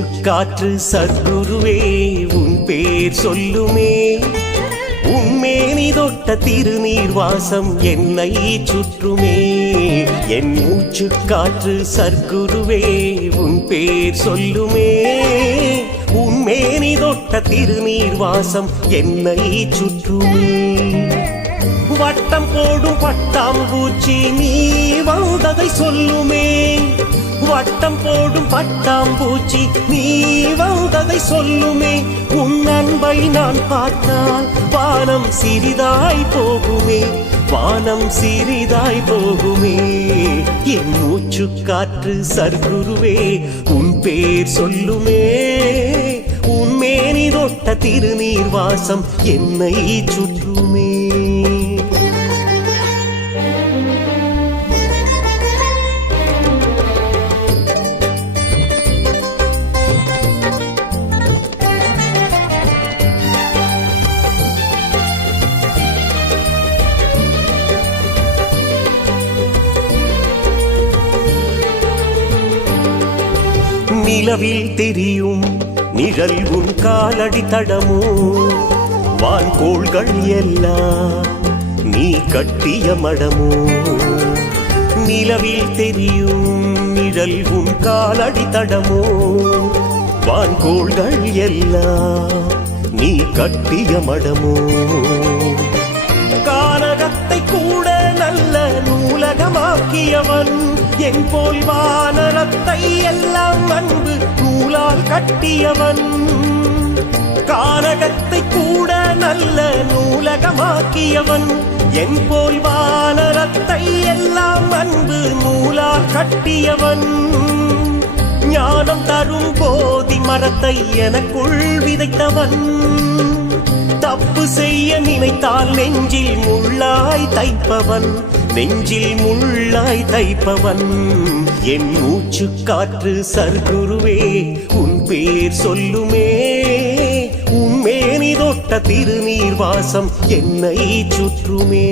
மூச்சு காற்று சத்குருவே உன் பேர் சொல்லுமே, உன்மேனி தொட்ட திருநீர் வாசம் என்னை சுற்றுமே. என் மூச்சு காற்று சத்குருவே உன் பேர் சொல்லுமே, உன்மேனி தொட்ட திருநீர் வாசம் என்னை சுற்றுமே. வட்டம் போடும் பட்டாம்பூச்சி நீ வந்ததை சொல்லுமே, வட்டம் போடும் பட்டாம்பூச்சி நீ வந்ததை சொல்லுமே. உன் அன்பை நான் பார்த்தால் வானம் சிறிதாய் போகுமே, வானம் சிறிதாய் போகுமே. என் மூச்சு காற்று சத்குருவே உன் பேர் சொல்லுமே, உன்மேனி தொட்ட திருநீர் வாசம் என்னை சுற்றுமே. நிலவில் தெரியும் நிழல் உன் காலடி தடமோ, வான்கோள்கள் எல்லாம் நீ கட்டிய மடமோ. நிலவில் தெரியும் நிழல் உன் காலடி தடமோ, வான்கோள்கள் எல்லாம் நீ கட்டிய மடமோ. கானகத்தை கூட நல்ல நூலகமாக்கியவன், என் போல் வானரத்தை எல்லாம் அன்பு நூலால் கட்டியவன். கானகத்தை கூட நல்ல நூலகமாக்கியவன், என் போல் வானரத்தை எல்லாம் அன்பு நூலால் கட்டியவன். ஞானம் தரும் போதி மரத்தை எனக்குள் விதைத்தவன், தப்பு செய்ய நினைத்தால் நெஞ்சில் முள்ளாய் தைப்பவன், நெஞ்சில் முள்ளாய் தைப்பவன். என் மூச்சு காற்று சத்குருவே உன் பேர் சொல்லுமே, உன்மேனி தொட்ட திருநீர் வாசம் என்னை சுற்றுமே.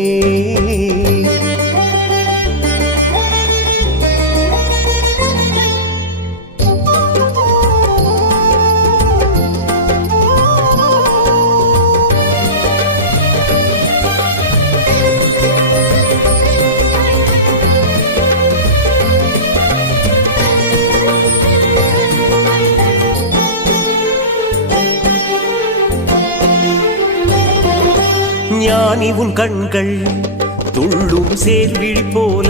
ஞானி உன் கண்கள் துள்ளும் சேர்விழி போல,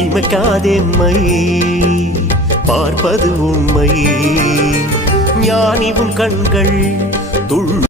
இமைக்காதெம்மை பார்ப்பது உண்மை. ஞானி உன் கண்கள் துள்ளும்